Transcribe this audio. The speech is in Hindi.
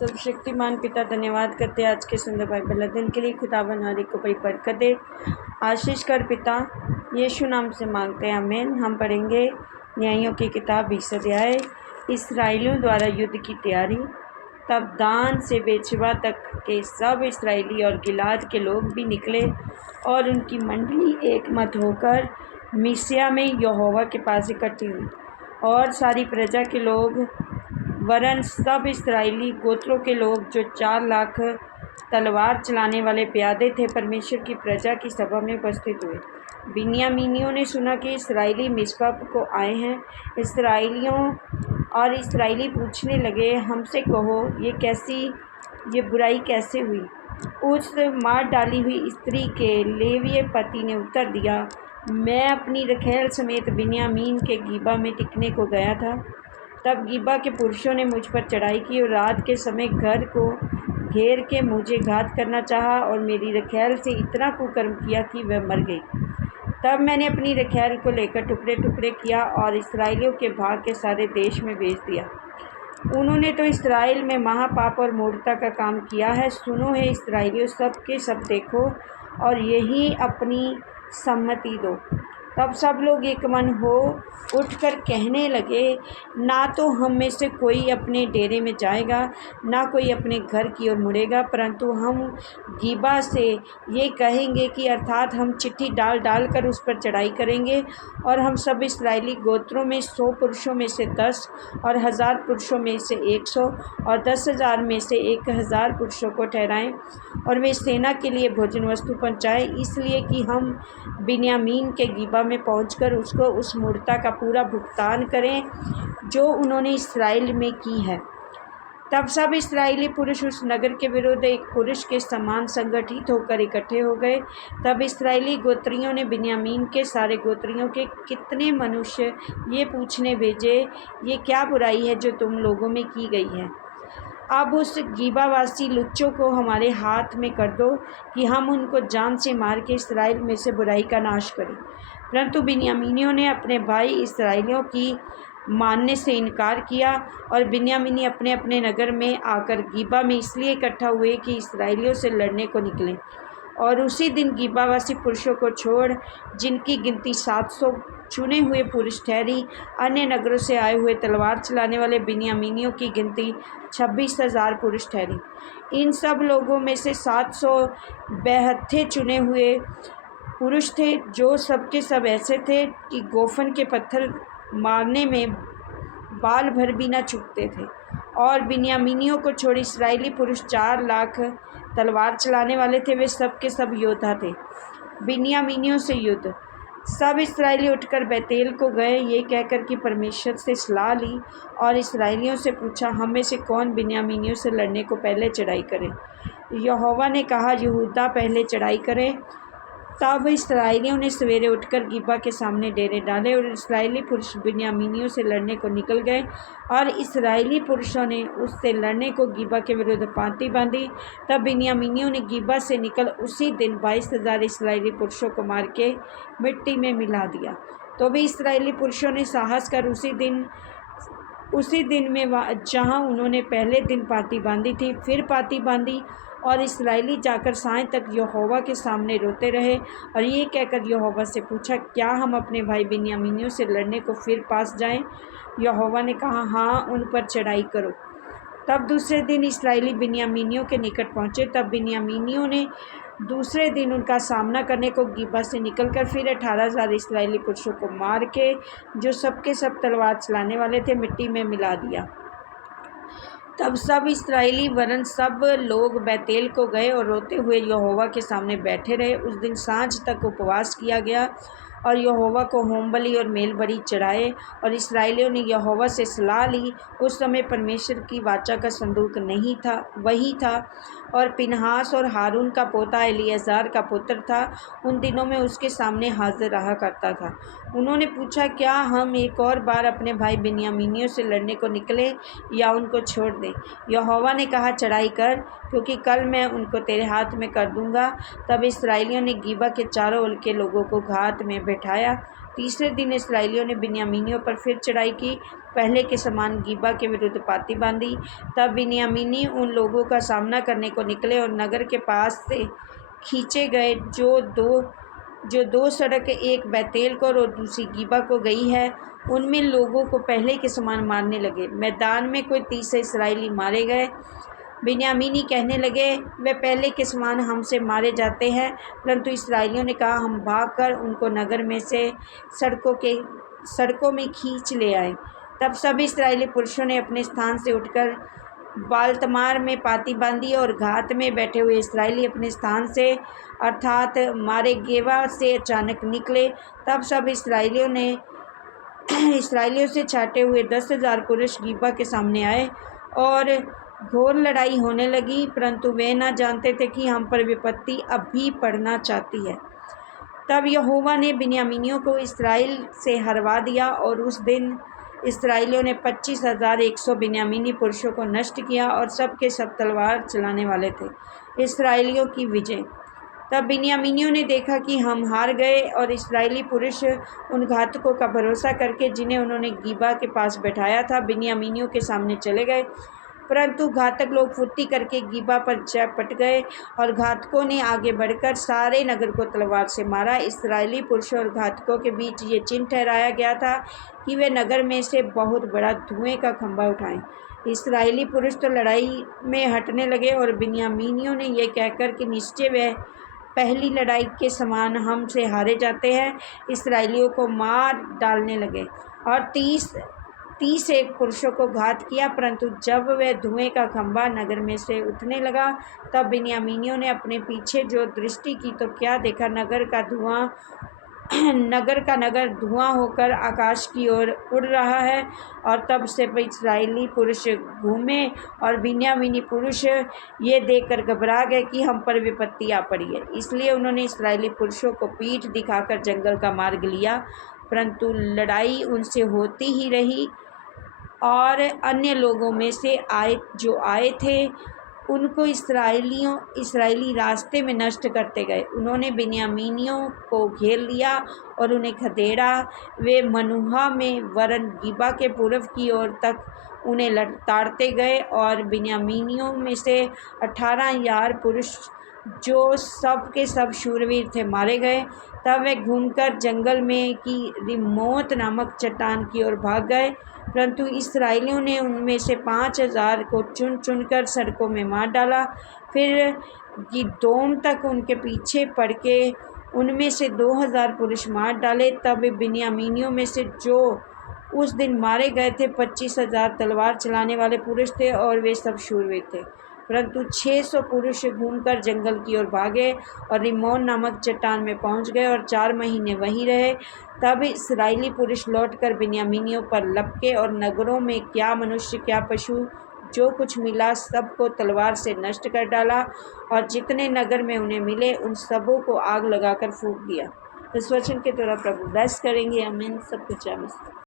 सर्वशक्तिमान पिता धन्यवाद करते हैं आज के सुंदर बाइबल अध्ययन के लिए। खुदावन हर एक को बड़ी बरकत दे, आशीष कर पिता, यीशु नाम से मांगते हैं, आमीन। हम पढ़ेंगे न्यायों की किताब 20 अध्याय। इसराइलियों द्वारा युद्ध की तैयारी। तब दान से बेचवा तक के सब इसराइली और गिलाद के लोग भी निकले और उनकी मंडली एक मत होकर मिस्या में यहोवा के पास इकट्ठी हुई। और सारी प्रजा के लोग वरन सब इसराइली गोत्रों के लोग जो 4 लाख तलवार चलाने वाले प्यादे थे, परमेश्वर की प्रजा की सभा में उपस्थित हुए। बिन्यामीनियों ने सुना कि इसराइली मिस्पा को आए हैं। इसराइली पूछने लगे, हमसे कहो ये बुराई कैसे हुई। उस मार डाली हुई स्त्री के लेवीय पति ने उत्तर दिया, मैं अपनी रखैल समेत बिन्यामीन के गिबा में टिकने को गया था। तब गिबा के पुरुषों ने मुझ पर चढ़ाई की और रात के समय घर को घेर के मुझे घात करना चाहा और मेरी रखैल से इतना कुकर्म किया कि वह मर गई। तब मैंने अपनी रखैल को लेकर टुकड़े टुकड़े किया और इसराइलियों के भाग के सारे देश में भेज दिया। उन्होंने तो इसराइल में महापाप और मूर्खता का काम किया है। सुनो है इसराइलियों, सब के सब देखो और यही अपनी सम्मति दो। तब सब लोग एक मन हो उठकर कहने लगे, ना तो हम में से कोई अपने डेरे में जाएगा, ना कोई अपने घर की ओर मुड़ेगा, परंतु हम गिबा से ये कहेंगे कि अर्थात हम चिट्ठी डाल डाल कर उस पर चढ़ाई करेंगे और हम सब इसराइली गोत्रों में 100 पुरुषों में से 10 और 1000 पुरुषों में से 100 और 10,000 में से 1000 पुरुषों को ठहराएं और वे सेना के लिए भोजन वस्तु पहुँचाएँ, इसलिए कि हम बिन्यामीन के गिबा में पहुंचकर उसको उस मूर्खता का पूरा भुगतान करें जो उन्होंने इसराइल में की है। तब सब इसराइली पुरुष उस नगर के विरुद्ध एक पुरुष के समान संगठित होकर इकट्ठे हो गए। तब इसराइली गोत्रियों ने बिन्यामीन के सारे गोत्रियों के कितने मनुष्य ये पूछने भेजे, ये क्या बुराई है जो तुम लोगों में की गई है। अब उस गिबावासी लुच्चों को हमारे हाथ में कर दो कि हम उनको जान से मार के इसराइल में से बुराई का नाश करें। परंतु बिन्यामीनियों ने अपने भाई इसराइलियों की मानने से इनकार किया और बिन्यामीनी अपने अपने नगर में आकर गिबा में इसलिए इकट्ठा हुए कि इसराइलियों से लड़ने को निकलें। और उसी दिन गिबावासी पुरुषों को छोड़, जिनकी गिनती 700 चुने हुए पुरुष ठहरी, अन्य नगरों से आए हुए तलवार चलाने वाले बिन्यामीनियों की गिनती 26,000 पुरुष ठहरी। इन सब लोगों में से 772 चुने हुए पुरुष थे, जो सबके सब ऐसे थे कि गोफन के पत्थर मारने में बाल भर भी न चूकते थे। और बिन्यामीनियों को छोड़ इसराइली पुरुष 4 लाख तलवार चलाने वाले थे, वे सब के सब योद्धा थे। बिन्यामीनियों से युद्ध। सब इसराइली उठकर बैतेल को गए, ये कहकर कि परमेश्वर से सलाह ली और इसराइलियों से पूछा, हम में से कौन बिन्यामीनियों से लड़ने को पहले चढ़ाई करे। यहोवा ने कहा, यहूदा पहले चढ़ाई करे। तब इसराइलियों ने सवेरे उठकर गिबा के सामने डेरे डाले और इसराइली पुरुष बिन्यामीनियों से लड़ने को निकल गए और इसराइली पुरुषों ने उससे लड़ने को गिबा के विरुद्ध पाँति बांधी। तब बिन्यामीनियों ने गिबा से निकल उसी दिन 22,000 इसराइली पुरुषों को मार के मिट्टी में मिला दिया। तो भी इसराइली पुरुषों ने साहस कर उसी दिन में जहाँ उन्होंने पहले दिन पाँति बांधी थी, फिर पाँति बांधी। और इसराइली जाकर साँझ तक यहोवा के सामने रोते रहे और ये कहकर यहोवा से पूछा, क्या हम अपने भाई बिन्यामीनियों से लड़ने को फिर पास जाएं? यहोवा ने कहा, हाँ, उन पर चढ़ाई करो। तब दूसरे दिन इसराइली बिन्यामीनियों के निकट पहुँचे। तब बिन्यामीनियों ने दूसरे दिन उनका सामना करने को गिबा से निकलकर फिर 18,000 इसराइली पुरुषों को मार के, जो सबके सब तलवार चलाने वाले थे, मिट्टी में मिला दिया। तब सब इसराइली वरन सब लोग बैतेल को गए और रोते हुए यहोवा के सामने बैठे रहे। उस दिन सांझ तक उपवास किया गया और यहोवा को होम बलि और मेल बलि चढ़ाए। और इसराइलियों ने यहोवा से सलाह ली। उस समय परमेश्वर की वाचा का संदूक नहीं था, वही था, और पिनहास और हारून का पोता एलियाजार का पुत्र था। उन दिनों में उसके सामने हाजिर रहा करता था। उन्होंने पूछा, क्या हम एक और बार अपने भाई बिन्यामीनियों से लड़ने को निकलें या उनको छोड़ दें? यहोवा ने कहा, चढ़ाई कर, क्योंकि कल मैं उनको तेरे हाथ में कर दूंगा। तब इसराइलियों ने गिबा के चारों ओर के लोगों को घात में बैठाया। तीसरे दिन इसराइलियों ने बिन्यामीनियों पर फिर चढ़ाई की, पहले के समान गिबा के विरुद्ध पाती बांधी। तब बिन्यामीनी उन लोगों का सामना करने को निकले और नगर के पास से खींचे गए जो दो सड़क, एक बैतेल को और दूसरी गिबा को गई है, उनमें लोगों को पहले के समान मारने लगे। मैदान में कोई 30 इसराइली मारे गए। बिन्यामीनी कहने लगे, वे पहले के समान हमसे मारे जाते हैं। परंतु इसराइलियों ने कहा, हम भागकर उनको नगर में से सड़कों में खींच ले आए। तब सभी इसराइली पुरुषों ने अपने स्थान से उठकर बालतमार में पाती बांधी और घात में बैठे हुए इसराइली अपने स्थान से अर्थात मारेगेवा से अचानक निकले। तब सब इसराइलियों से छाटे हुए 10,000 पुरुष गिबा के सामने आए और घोर लड़ाई होने लगी, परंतु वे न जानते थे कि हम पर विपत्ति अभी पड़ना चाहती है। तब यहोवा ने बिन्यामीनियों को इसराइल से हरवा दिया और उस दिन इसराइलियों ने 25,100 बिन्यामीनी पुरुषों को नष्ट किया और सब के सब तलवार चलाने वाले थे। इसराइलियों की विजय। तब बिन्यामीनियों ने देखा कि हम हार गए और इसराइली पुरुष उन घातकों का भरोसा करके जिन्हें उन्होंने गिबा के पास बैठाया था, बिन्यामीनियों के सामने चले गए। परंतु घातक लोग फुर्ती करके गिबा पर झपट गए और घातकों ने आगे बढ़कर सारे नगर को तलवार से मारा। इसराइली पुरुषों और घातकों के बीच ये चिन्ह ठहराया गया था कि वे नगर में से बहुत बड़ा धुएं का खंभा उठाएं। इसराइली पुरुष तो लड़ाई में हटने लगे और बिन्यामीनियों ने यह कहकर कि निश्चय वे पहली लड़ाई के समान हमसे हारे जाते हैं, इसराइलियों को मार डालने लगे और 30 एक पुरुषों को घात किया। परंतु जब वह धुएं का खंभा नगर में से उठने लगा, तब बिन्यामीनियों ने अपने पीछे जो दृष्टि की तो क्या देखा, नगर का नगर धुआं होकर आकाश की ओर उड़ रहा है। और तब से इस्राएली पुरुष घूमे और बिन्यामीनी पुरुष ये देखकर घबरा गए कि हम पर विपत्ति आ पड़ी है। इसलिए उन्होंने इस्राएली पुरुषों को पीठ दिखाकर जंगल का मार्ग लिया, परंतु लड़ाई उनसे होती ही रही और अन्य लोगों में से जो आए थे उनको इसराइली रास्ते में नष्ट करते गए। उन्होंने बिन्यामीनियों को घेर लिया और उन्हें खदेड़ा। वे मनुहा में वरन गिबा के पूर्व की ओर तक उन्हें लताड़ते गए और बिन्यामीनियों में से 18,000 पुरुष जो सब के सब शूरवीर थे मारे गए। तब वे घूमकर जंगल में की रिमोत नामक चट्टान की ओर भाग गए, परंतु इसराइलियों ने उनमें से 5,000 को चुन चुनकर सड़कों में मार डाला। फिर गिदोम तक उनके पीछे पड़ के उनमें से 2,000 पुरुष मार डाले। तब बिन्यामीनियों में से जो उस दिन मारे गए थे 25,000 तलवार चलाने वाले पुरुष थे और वे सब शूरवीर थे। परंतु 600 पुरुष घूमकर जंगल की ओर भागे और रिमोन नामक चट्टान में पहुंच गए और 4 महीने वहीं रहे। तब इस्राएली पुरुष लौटकर बिन्यामीनियों पर लपके और नगरों में क्या मनुष्य क्या पशु जो कुछ मिला सबको तलवार से नष्ट कर डाला और जितने नगर में उन्हें मिले उन सबों को आग लगाकर फूंक दिया। इस वचन के द्वारा प्रभु ब्लेस करेंगे। आमीन। सब कुछ आमीन।